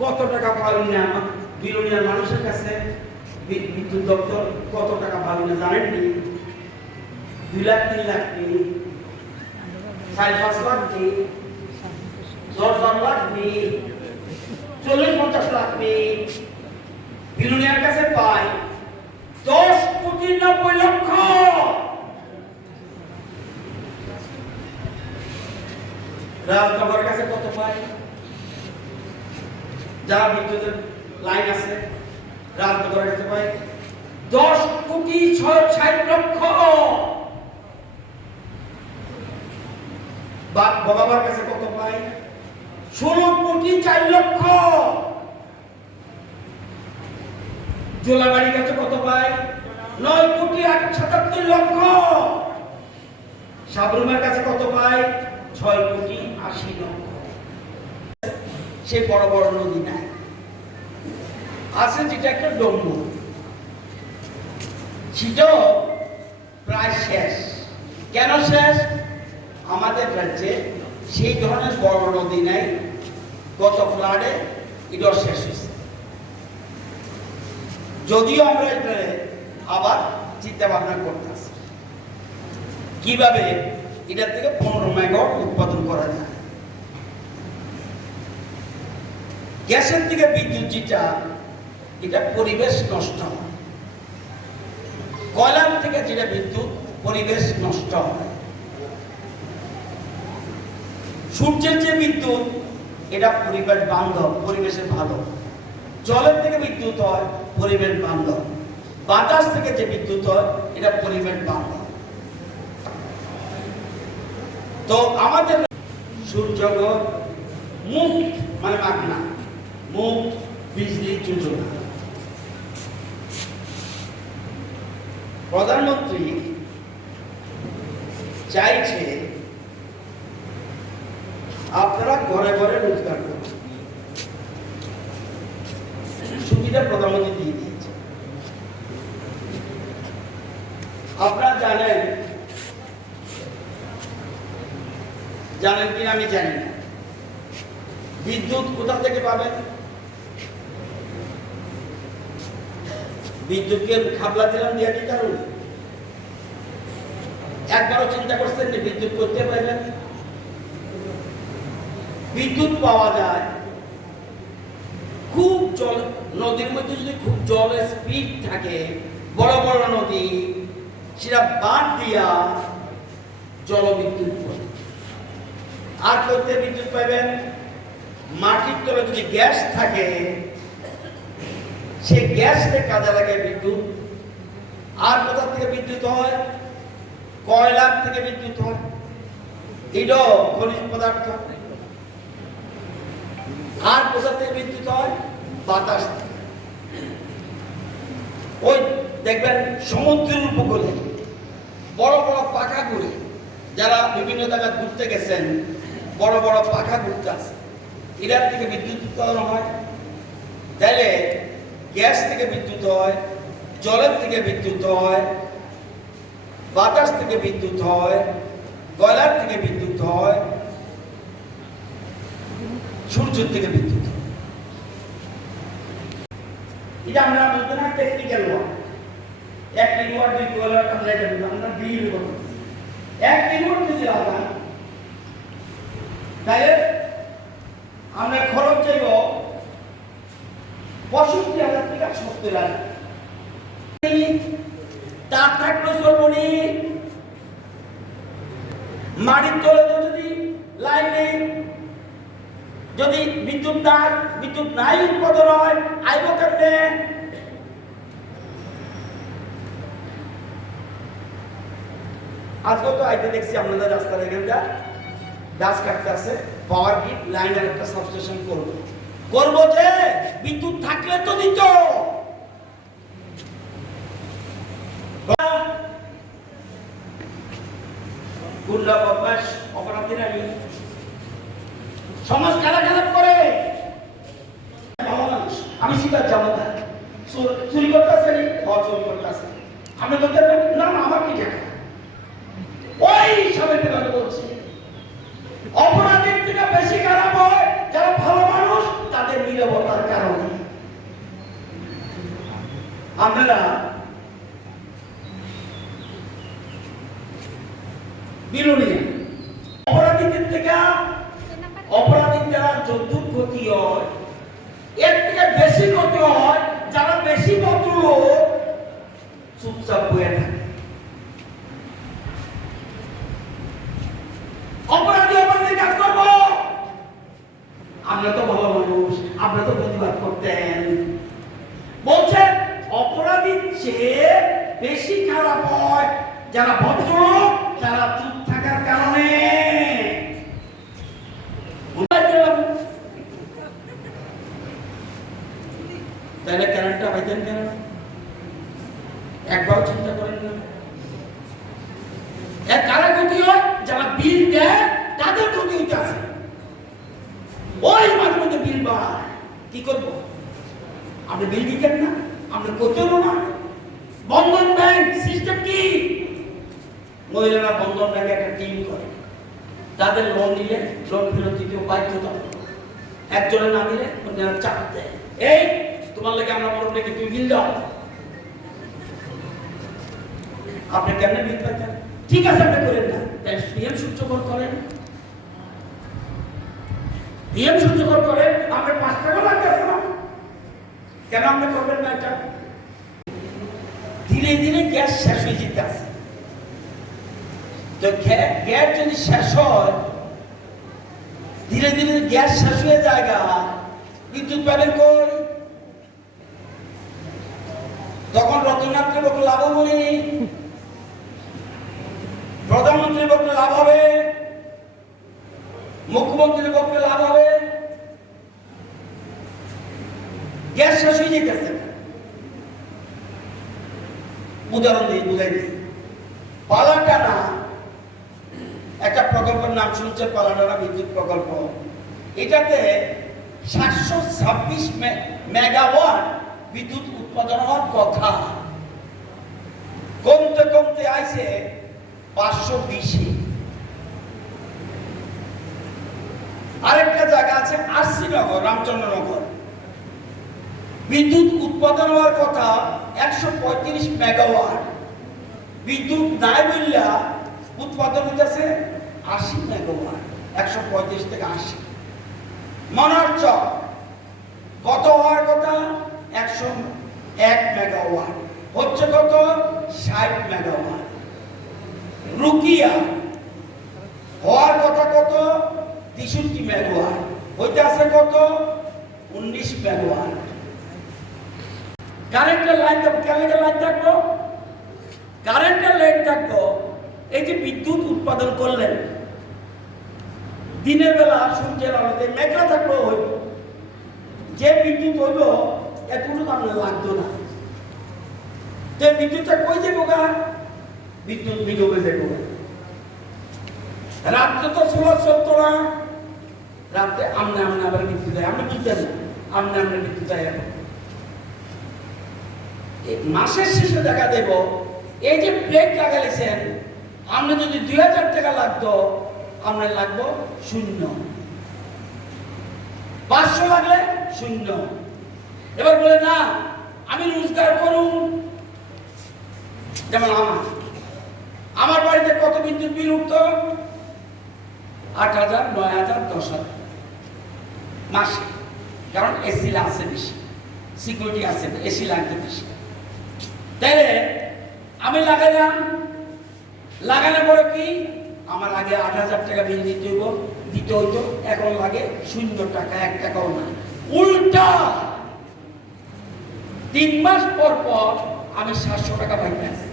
কত টাকা পাবেন না বিলোনিয়ার মানুষের কাছে বিদ্যুৎ দপ্তর কত টাকা পাবেন না জানেননি? 2 লাখ 3 লাখ নেই, 4-5 লাখ নেই, 10-12 লাখ নেই, 40-50 লাখ নেই। বিলোনিয়ার কাছে পায় 10,90,00,000। রাজনগরের কাছে কত পায়? যারা বিদ্যুতের লাইন আছে রাজনগরের কাছে পায় 10,60,00,000। বাবার কাছে কত পায়? 16,04,00,000। জোলাবাড়ির কাছে কত পায়? 9,77,00,000। সাবরুমের কাছে কত পায়? 6,80,00,000। সে বড় বড় নদী নাই, আছে যেটা একটা ডম্বু, সেটাও প্রায় শেষ। কেন শেষ? আমাদের রাজ্যে সেই ধরনের বড় নদী নাই। গত ফ্লাডে এটাও শেষ হয়েছে। যদিও আমরা এটা আবার চিন্তা ভাবনা করতেছি কিভাবে এটার থেকে 15 মেগাওয়াট উৎপাদন করা যায়। গ্যাসের থেকে বিদ্যুৎ যেটা, এটা পরিবেশ নষ্ট হয়। কয়লার থেকে যেটা বিদ্যুৎ, পরিবেশ নষ্ট হয়। সূর্যের যে বিদ্যুৎ, এটা পরিবেশ বান্ধব, পরিবেশের ভালো। জলের থেকে বিদ্যুৎ হয়, পরিবেশ বান্ধব। বাতাস থেকে যে বিদ্যুৎ হয়, এটা পরিবেশ বান্ধব। তো আমাদের সূর্যগর মুক্ত মানে মাগনা, মুক্ত বিজলি যোজনা প্রধানমন্ত্রী চাইছে আপনারা ঘরে ঘরে রোজগার করুন। সুবিধা প্রধানমন্ত্রী দিয়ে দিয়েছে। আপনারা জানেন কিনা আমি জানি না, বিদ্যুৎ কোথা থেকে পাবেন? বিদ্যুৎকে খাবলা দিলাম দিয়ে কি কারণ? একবারও চিন্তা করছেন যে বিদ্যুৎ করতে পারবেন? বিদ্যুৎ পাওয়া যায় খুব জল, নদীর মধ্যে যদি খুব জলের স্পিড থাকে, বড় বড় নদী, সেটা বাঁধ দিয়া জলবিদ্যুৎ করে। আর করতে বিদ্যুৎ পাবেন মাটির তলে যদি গ্যাস থাকে, সে গ্যাসকে কাজে লাগে বিদ্যুৎ। আর কোথা থেকে বিদ্যুৎ হয়? কয়লার থেকে বিদ্যুৎ হয়, এটাও খনিজ পদার্থ। আর কোথা থেকে বিদ্যুৎ হয়? বাতাস। ওই দেখবেন সমুদ্রের উপকূলে বড় বড় পাখা ঘুরে, যারা বিভিন্ন জায়গায় ঘুরতে গেছেন, বড় বড় পাখা ঘুরতে আছে, এটার থেকে বিদ্যুৎ উৎপাদন হয়। তাইলে গ্যাস থেকে বিদ্যুৎ হয়, জলের থেকে বিদ্যুৎ হয়, বাতাস থেকে বিদ্যুৎ হয়, কয়লার থেকে বিদ্যুৎ হয়, সূর্যের থেকে বিদ্যুৎ হয়। এটা আমরা বলতে না টেকনিক্যাল ওয়ার্ড। 1 কিলোওয়াট 2 কিলোওয়াট আমরা এটা বলতে, আমরা বিল করব। 1 কিলোওয়াট যদি লাগান, তাহলে আমরা খরচ যাইব 65,000 থেকে 70,000। তার থাকলে চলবো নি। মাটির তলে যদি লাইন নেই, যদি বিদ্যুৎ নাই উৎপাদন হয়, আইব কেমনে? আজকে তো আইতে দেখছি আপনাদের রাস্তার এখানটা গাছ কাটতে আছে, পাওয়ার গ্রিড লাইনের একটা সাবস্টেশন করবো যে বিদ্যুৎ থাকলে তো দিত। গুন্ডা বদমাশ অপরাধীরা সমাজ খারাপ করে। ভালো মানুষ, আমি শিকার যাবো না, চুরি করতেছে, চুরি করতেছে, আমি বলতে না আমার কি টাকা, ওই হিসাবে বলছি। অপরাধীর থেকে বেশি খারাপ হয় যারা ভালো মানুষ, তাদের নিরবতা আপনারা বিলোনিয়া অপরাধীদের থেকে অপরাধীর যারা যদ্দূর ক্ষতি হয় এর থেকে বেশি ক্ষতি হয় যারা বেশি ভদ্রলোক চুপচাপ বয়ে থাকে। অপরাধী অপরাধী কাজ করবো, আমরা তো ভালো মানুষ, আমরা তো প্রতিবাদ করতেন। বলছে অপরাধীর চেয়ে বেশি খারাপ হয় যারা ভদ্রলোক, যারা চুপ থাকার কারণে। তাহলে কারেন্টটা পাইতেন কেন? একবার চিন্তা করেন না। কারা ক্ষতি হয়? যারা বিল দেয় তাদের ক্ষতি হইতেছে। ওই মাঝে মধ্যে বিল বাড়ায়, কি করবো? আপনি বিল দিতেন না, আপনি করতেন না। বন্ধন ব্যাংক সিস্টেম কি? মহিলারা বন্ধন ব্যাংকে একটা টিম করে, তাদের লোন নিলে লোন ফেরত দিতে বাধ্যতা, একজনে না দিলে অন্যরা চাপ দেয়, এই তোমার লাগে আমরা বড় ডেকে তুমি বিল দাও। আপনি কেমনে বিল পাইতেন? ঠিক আছে আপনি করেন না, তাই পিএম সূত্রকর করেন, পিএম সূত্রকর করেন, আপনি 5 টাকা লাগতেছে না, কেন আপনি করবেন না? এটা ধীরে ধীরে গ্যাস শেষ হয়ে যেতে আছে। তো গ্যাস যদি শেষ হয়, ধীরে ধীরে গ্যাস শেষ হয়ে যায়, বিদ্যুৎ পাবেন কই? তখন রতননাথের পক্ষে লাভ হবে, প্রধানমন্ত্রীর পক্ষে লাভ হবে, মুখ্যমন্ত্রীর পক্ষে লাভ হবে। গ্যাস শেষ হয়ে যেতেছে। উদাহরণ দিই, বুঝাই দিই। পালাটানা একটা প্রকল্পের নাম শুনছেন, পালাটানা বিদ্যুৎ প্রকল্প। এটাতে 726 মেগাওয়াট বিদ্যুৎ উৎপাদন হওয়ার কথা, কমতে কমতে আইছে 520। আরেকটা জায়গা আছে আরসিনগর, রামচন্দ্রনগর, বিদ্যুৎ উৎপাদন হওয়ার কথা 135 মেগাওয়াট, বিদ্যুৎ নাই বললা উৎপাদন হইতেছে 80 মেগাওয়াট, 135 থেকে 80। মনারচক কত হওয়ার কথা? 101 মেগাওয়াট, হচ্ছে কত? 60 মেগাওয়াট। রুকিয়া হওয়ার কথা কত? 63 মেগাওয়াট, হইতে আছে কত? 19 মেগাওয়াট। কারেন্টের লাইন থাকবো, কারেন্টের লাইন থাকবো। এই যে বিদ্যুৎ উৎপাদন করলেন, দিনের বেলা সূর্যের আলোতে মেঘলা থাকবো, হইব যে বিদ্যুৎ হইব এতটুকু আপনার লাগতো না। যে বিদ্যুৎটা কই যাবো গা? বিদ্যুৎ বিলোপে যাবো। রাত্রে তো সোলার চলতো না, রাত্রে আমনে আমনে আবার বিদ্যুৎ যায়, আমরা বুঝতেন না, আমনে আমনে বিদ্যুৎ যায়। মাসের শেষে দেখা দেব, এই যে প্লেট লাগাইছেন, আপনি যদি 2000 টাকা লাগতো, আপনার লাগবো 0। 500 লাগলে 0। এবার বলে না আমি রোজগার করুন, যেমন আমার বাড়িতে কত বিদ্যুৎ বিল উঠতো? 8000, 9000, 10000 মাসে, কারণ এসি লাগছে বেশি, সিকিউরিটি আছে, এসি লাগছে বেশি। তাইলে আমি লাগালাম, লাগানোর পরে কি আমার আগে 8000 টাকা বিল দিতে হইতো, এখন লাগে 0 টাকা, 1 টাকাও না। উল্টা 3 মাস পর পর আমি 700 টাকা পাইতেছি।